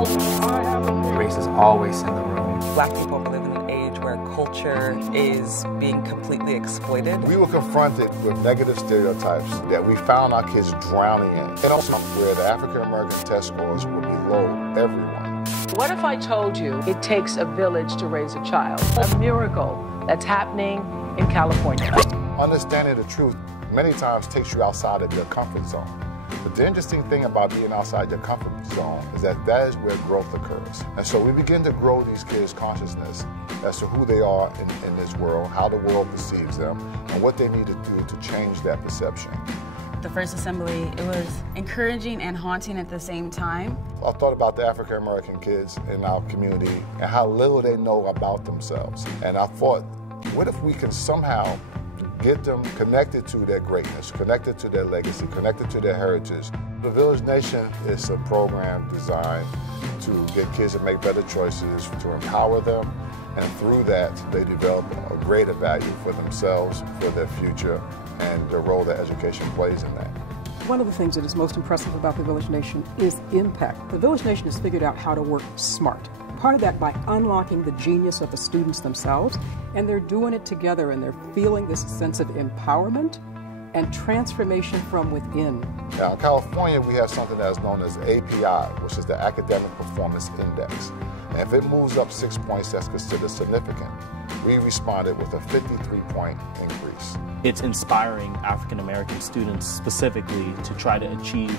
Race is always in the room. Black people live in an age where culture is being completely exploited. We were confronted with negative stereotypes that we found our kids drowning in, and also where the African American test scores were below everyone. What if I told you it takes a village to raise a child? A miracle that's happening in California. Understanding the truth many times takes you outside of your comfort zone. But the interesting thing about being outside your comfort zone is that is where growth occurs. And so we begin to grow these kids' consciousness as to who they are in this world, how the world perceives them, and what they need to do to change that perception. The first assembly, it was encouraging and haunting at the same time. I thought about the African American kids in our community and how little they know about themselves. And I thought, what if we can somehow get them connected to their greatness, connected to their legacy, connected to their heritage. The Village Nation is a program designed to get kids to make better choices, to empower them, and through that they develop a greater value for themselves, for their future, and the role that education plays in that. One of the things that is most impressive about the Village Nation is impact. The Village Nation has figured out how to work smart. Part of that by unlocking the genius of the students themselves, and they're doing it together, and they're feeling this sense of empowerment and transformation from within. Now in California, we have something that is known as API, which is the Academic Performance Index. And if it moves up 6 points, that's considered significant. We responded with a 53-point increase. It's inspiring African American students specifically to try to achieve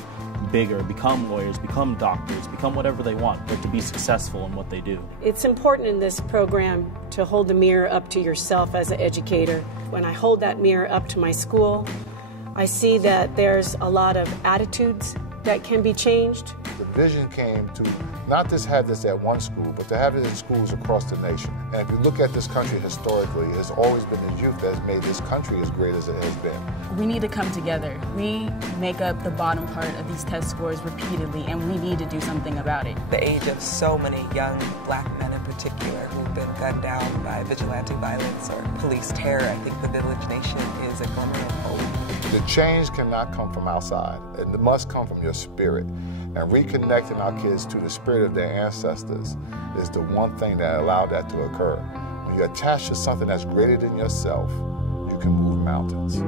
bigger, become lawyers, become doctors, become whatever they want, but to be successful in what they do. It's important in this program to hold the mirror up to yourself as an educator. When I hold that mirror up to my school, I see that there's a lot of attitudes that can be changed. The vision came to not just have this at one school, but to have it in schools across the nation. And if you look at this country historically, it's always been the youth that has made this country as great as it has been. We need to come together. We make up the bottom part of these test scores repeatedly, and we need to do something about it. The age of so many young black men in particular who've been gunned down by vigilante violence or police terror, I think the Village Nation is a glimmer of hope. The change cannot come from outside. It must come from your spirit. And reconnecting our kids to the spirit of their ancestors is the one thing that allowed that to occur. When you attach to something that's greater than yourself, you can move mountains.